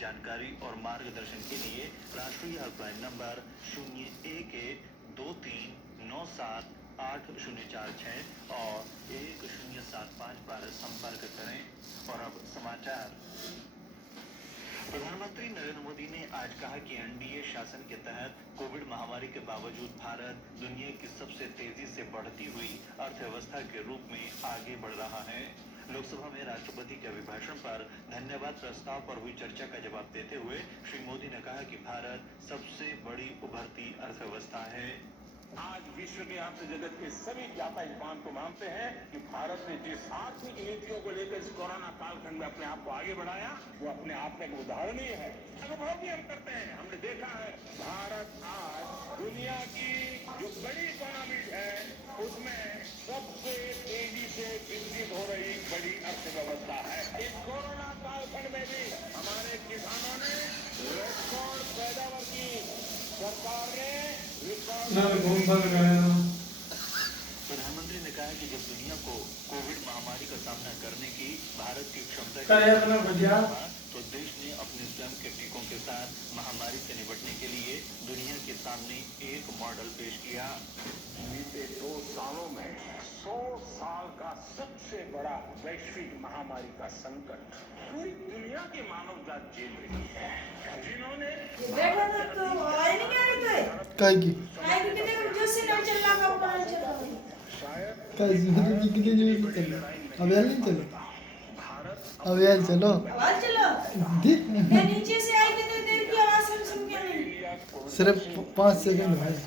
जानकारी और मार्गदर्शन के लिए राष्ट्रीय हेल्पलाइन नंबर 0112397804 और 1075 पर संपर्क करें। और अब समाचार। प्रधानमंत्री नरेंद्र मोदी ने आज कहा कि एनडीए शासन के तहत कोविड महामारी के बावजूद भारत दुनिया की सबसे तेजी से बढ़ती हुई अर्थव्यवस्था के रूप में आगे बढ़ रहा है। लोकसभा में राष्ट्रपति के अभिभाषण पर धन्यवाद प्रस्ताव पर हुई चर्चा का जवाब देते हुए श्री मोदी ने कहा कि भारत सबसे बड़ी उभरती अर्थव्यवस्था है। आज विश्व के अर्थ जगत के सभी ज्ञाता इस बात को मानते हैं कि भारत ने जिस आर्थिक नीतियों को लेकर इस कोरोना कालखंड में अपने आप को आगे बढ़ाया, वो अपने आप में एक उदाहरणीय है। अनुभव भी हम करते हैं, हमने देखा है भारत आज दुनिया की जो बड़ी इकोनॉमी है उसमें सबसे तेजी से विकसित हो रही बड़ी अर्थव्यवस्था है। इस कोरोना कालखंड में भी हमारे किसानों ने रिकॉर्ड पैदावार की, सरकार ने प्रधानमंत्री ने कहा कि जब दुनिया को कोविड महामारी का सामना करने की भारत की क्षमता तो देश ने अपने स्वयं के टीकों के साथ महामारी से निपटने के लिए दुनिया के सामने एक मॉडल पेश किया। बीते 2 सालों में 100 साल का सबसे बड़ा वैश्विक महामारी का संकट पूरी दुनिया की मानवता झेल रही है, जिन्होंने चलो नीचे से आई कितनी देर की आवाज सुन के नहीं, सिर्फ 5 सेकंड है। तो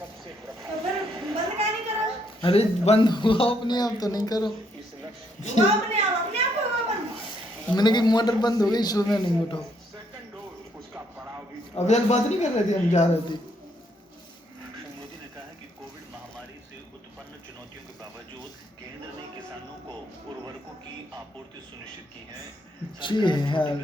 फिर बंद का नहीं करो। अरे बंद हुआ अपने आप तो नहीं करो। हुआ अपने आप हुआ बंद। मैंने की मोटर बंद हो गई, शो में नहीं उठो। अब यार बात नहीं कर रहे थे, हम जा रहे थे। श्री मोदी ने कहा कि कोविड महामारी से उत्पन्न चुनौतियों के बावजूद केंद्र ने किसानों को उर्वरकों की आपूर्ति सुनिश्चित की है। अच्छी है यार,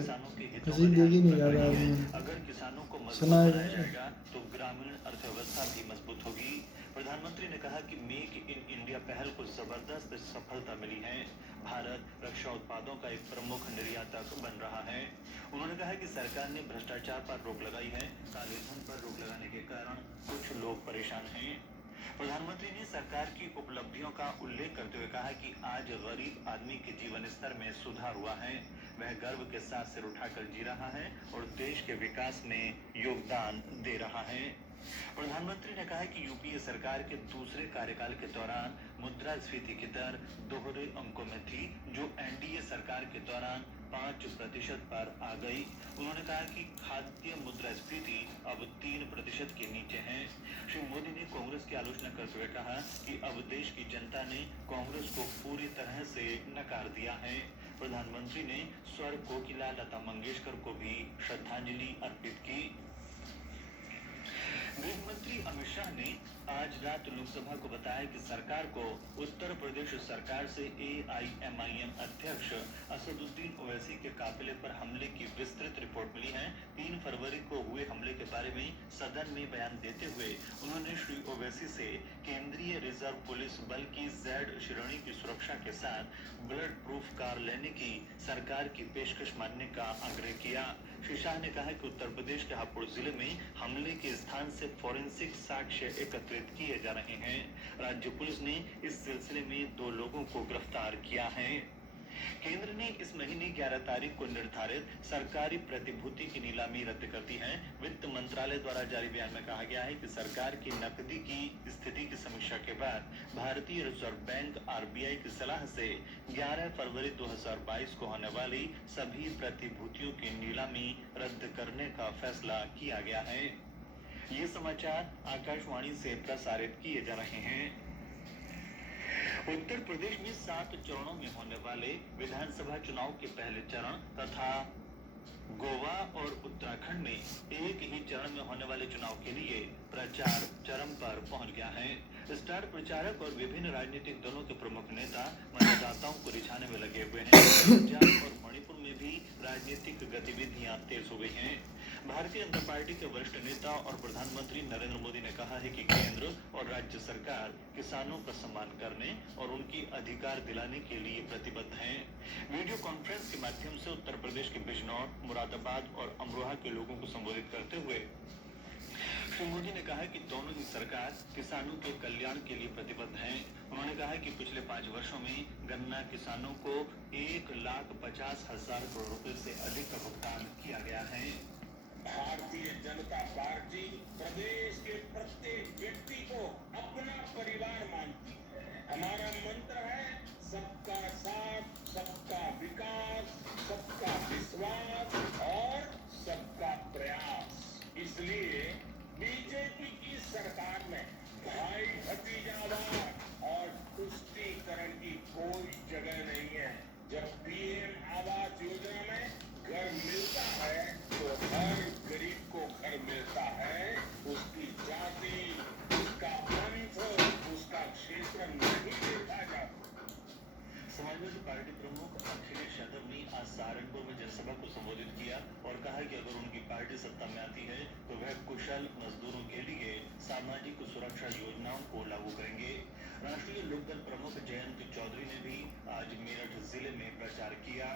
किसी देखी नहीं जा रहा है। अगर किसानों को मजबूत सुना है बनाया जाएगा तो ग्रामीण अर्थव्यवस्था भी मजबूत होगी। प्रधानमंत्री ने कहा कि मेक इन इंडिया पहल को जबरदस्त सफलता मिली है। भारत रक्षा उत्पादों का एक प्रमुख निर्यातक बन रहा है। उन्होंने कहा कि सरकार ने भ्रष्टाचार पर रोक लगाई है। काले धन पर रोक लगाने के कारण कुछ लोग परेशान हैं। प्रधानमंत्री ने सरकार की उपलब्धियों का उल्लेख करते हुए कहा कि आज गरीब आदमी के जीवन स्तर में सुधार हुआ है। वह गर्व के साथ सिर उठाकर जी रहा है और देश के विकास में योगदान दे रहा है। प्रधानमंत्री ने कहा कि यूपीए सरकार के दूसरे कार्यकाल के दौरान मुद्रास्फीति की दर दोहरे अंकों में थी, जो एनडीए सरकार के दौरान 5% पर आ गई। उन्होंने कहा कि खाद्य मुद्रास्फीति अब 3% के नीचे है। श्री मोदी ने कांग्रेस की आलोचना करते हुए कहा कि अब देश की जनता ने कांग्रेस को पूरी तरह से नकार दिया है। प्रधानमंत्री ने स्वर कोकिला लता मंगेशकर को भी श्रद्धांजलि अर्पित की। गृह मंत्री अमित शाह ने आज रात लोकसभा को बताया कि सरकार को उत्तर प्रदेश सरकार से एआईएमआईएम अध्यक्ष असदुद्दीन ओवैसी के काफिले पर हमले की विस्तृत रिपोर्ट मिली है। 3 फरवरी को हुए हमले के बारे में सदन में बयान देते हुए उन्होंने श्री ओवैसी से केंद्रीय रिजर्व पुलिस बल की Z श्रेणी की सुरक्षा के साथ बुलेट प्रूफ कार लेने की सरकार की पेशकश मानने का आग्रह किया। श्री शाह ने कहा कि उत्तर प्रदेश के हापुड़ जिले में हमले के स्थान से फॉरेंसिक साक्ष्य एकत्रित किए जा रहे हैं। राज्य पुलिस ने इस सिलसिले में 2 लोगों को गिरफ्तार किया है। केंद्र ने इस महीने 11 तारीख को निर्धारित सरकारी प्रतिभूति की नीलामी रद्द कर दी है। वित्त मंत्रालय द्वारा जारी बयान में कहा गया है कि सरकार की नकदी की स्थिति की समीक्षा के बाद भारतीय रिजर्व बैंक आरबीआई की सलाह से 11 फरवरी 2022 को होने वाली सभी प्रतिभूतियों की नीलामी रद्द करने का फैसला किया गया है। ये समाचार आकाशवाणी से प्रसारित किए जा रहे हैं। उत्तर प्रदेश में 7 चरणों में होने वाले विधानसभा चुनाव के पहले चरण तथा गोवा और उत्तराखंड में एक ही चरण में होने वाले चुनाव के लिए प्रचार चरम पर पहुंच गया है। स्टार प्रचारक और विभिन्न राजनीतिक दलों के प्रमुख नेता मतदाताओं को रिझाने में लगे हुए हैं। पंजाब और मणिपुर में भी राजनीतिक गतिविधियां तेज हो गई हैं। भारतीय जनता पार्टी के वरिष्ठ नेता और प्रधानमंत्री नरेंद्र मोदी ने कहा है कि केंद्र और राज्य सरकार किसानों का सम्मान करने और उनकी अधिकार दिलाने के लिए प्रतिबद्ध हैं। वीडियो कॉन्फ्रेंस के माध्यम से उत्तर प्रदेश के बिजनौर, मुरादाबाद और अमरोहा के लोगों को संबोधित करते हुए श्री मोदी ने कहा कि दोनों ही सरकार किसानों के कल्याण के लिए प्रतिबद्ध हैं। उन्होंने कहा कि पिछले 5 वर्षों में गन्ना किसानों को 1,50,000 करोड़ रुपए से अधिक का भुगतान किया गया है। भारतीय जनता पार्टी प्रदेश के प्रत्येक व्यक्ति को अपना परिवार मानती है। हमारा मंत्र है सबका साथ, सबका विकास, सबका विश्वास और सबका प्रयास। इसलिए बीजेपी की सरकार में भाई भतीजावाद और तुष्टीकरण की कोई जगह नहीं है। जब पीएम आवास योजना में घर मिलता है तो हर गरीब को घर मिलता है। उसकी जाति, उसका पंथ, उसका क्षेत्र नहीं देखा जाता। समाजवादी पार्टी प्रमुख अखिलेश यादव ने आज सहारनपुर में जनसभा को संबोधित किया और कहा कि अगर उनकी पार्टी सत्ता में आती है तो वह कुशल मजदूरों के लिए सामाजिक सुरक्षा योजनाओं को लागू करेंगे। राष्ट्रीय लोकदल प्रमुख जयंत चौधरी ने भी आज मेरठ जिले में प्रचार किया।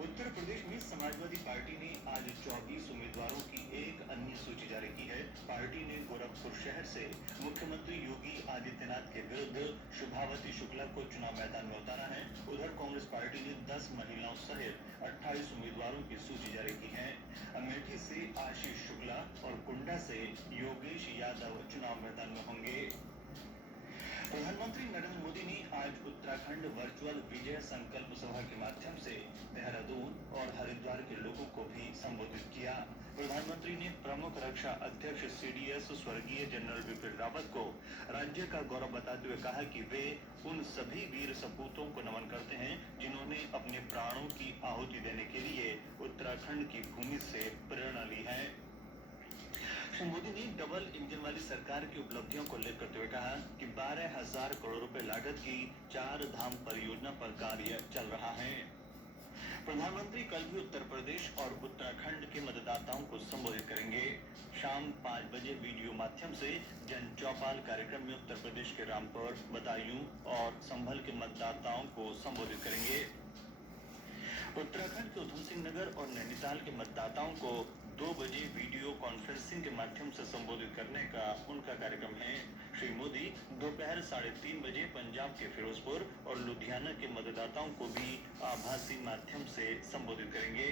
उत्तर प्रदेश में समाजवादी पार्टी ने आज 24 उम्मीदवारों की एक अन्य सूची जारी की है। पार्टी ने गोरखपुर शहर से मुख्यमंत्री योगी आदित्यनाथ के विरुद्ध शुभावती शुक्ला को चुनाव मैदान में उतारा है। उधर कांग्रेस पार्टी ने 10 महिलाओं सहित 28 उम्मीदवारों की सूची जारी की है। अमेठी से आशीष शुक्ला और कुंडा से योगेश यादव चुनाव मैदान में होंगे। प्रधानमंत्री नरेंद्र मोदी ने आज उत्तराखंड वर्चुअल विजय संकल्प सभा के माध्यम से देहरादून और हरिद्वार के लोगों को भी संबोधित किया। प्रधानमंत्री ने प्रमुख रक्षा अध्यक्ष CDS स्वर्गीय जनरल बिपिन रावत को राज्य का गौरव बताते हुए कहा कि वे उन सभी वीर सपूतों को नमन करते हैं जिन्होंने अपने प्राणों की आहुति देने के लिए उत्तराखंड की भूमि से प्रेरणा ली है। श्री मोदी ने डबल इंजन वाली सरकार की उपलब्धियों को उल्लेख करते हुए कहा कि 12,000 करोड़ रुपए लागत की 4 धाम परियोजना पर कार्य चल रहा है। प्रधानमंत्री कल भी उत्तर प्रदेश और उत्तराखंड के मतदाताओं को संबोधित करेंगे। शाम 5 बजे वीडियो माध्यम से जन चौपाल कार्यक्रम में उत्तर प्रदेश के रामपुर, बदायूं और संभल के मतदाताओं को संबोधित करेंगे। उत्तराखंड के उधम सिंह नगर और नैनीताल के मतदाताओं को 2 बजे वीडियो कॉन्फ्रेंसिंग के माध्यम से संबोधित करने का उनका कार्यक्रम है। श्री मोदी दोपहर 3:30 बजे पंजाब के फिरोजपुर और लुधियाना के मतदाताओं को भी आभासी माध्यम से संबोधित करेंगे।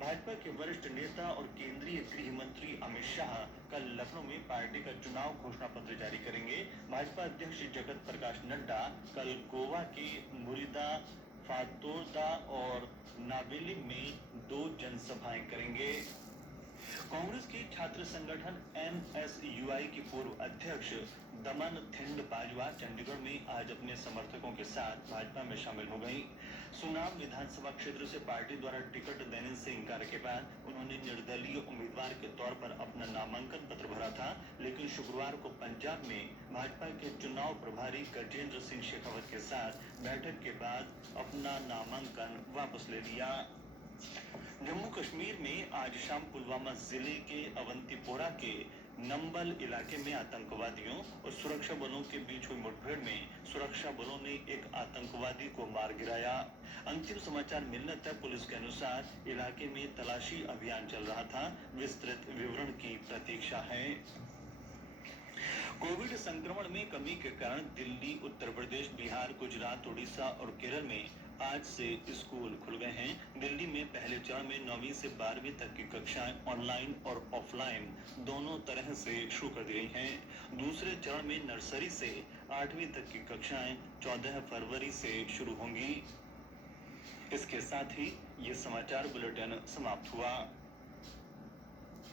भाजपा के वरिष्ठ नेता और केंद्रीय गृह मंत्री अमित शाह कल लखनऊ में पार्टी का चुनाव घोषणा पत्र जारी करेंगे। भाजपा अध्यक्ष जगत प्रकाश नड्डा कल गोवा के मुरीदा, फातोर्दा और नावेली में 2 जनसभाएं करेंगे। कांग्रेस के छात्र संगठन NSUI की पूर्व अध्यक्ष दमन थिंड बाजवा चंडीगढ़ में आज अपने समर्थकों के साथ भाजपा में शामिल हो गई। सुनाम विधानसभा क्षेत्र से पार्टी द्वारा टिकट देने से इंकार के बाद उन्होंने निर्दलीय उम्मीदवार के तौर पर अपना नामांकन पत्र भरा था, लेकिन शुक्रवार को पंजाब में भाजपा के चुनाव प्रभारी गजेंद्र सिंह शेखावत के साथ बैठक के बाद अपना नामांकन वापस ले लिया। जम्मू कश्मीर में आज शाम पुलवामा जिले के अवंतीपोरा के नंबल इलाके में आतंकवादियों और सुरक्षा बलों के बीच हुई मुठभेड़ में सुरक्षा बलों ने एक आतंकवादी को मार गिराया। अंतिम समाचार मिलने तक पुलिस के अनुसार इलाके में तलाशी अभियान चल रहा था। विस्तृत विवरण की प्रतीक्षा है। कोविड संक्रमण में कमी के कारण दिल्ली, उत्तर प्रदेश, बिहार, गुजरात, उड़ीसा और केरल में आज से स्कूल खुल गए हैं। दिल्ली में पहले चरण में 9वीं से 12वीं तक की कक्षाएं ऑनलाइन और ऑफलाइन दोनों तरह से शुरू कर दी गई हैं। दूसरे चरण में नर्सरी से 8वीं तक की कक्षाएं 14 फरवरी से शुरू होंगी। इसके साथ ही ये समाचार बुलेटिन समाप्त हुआ।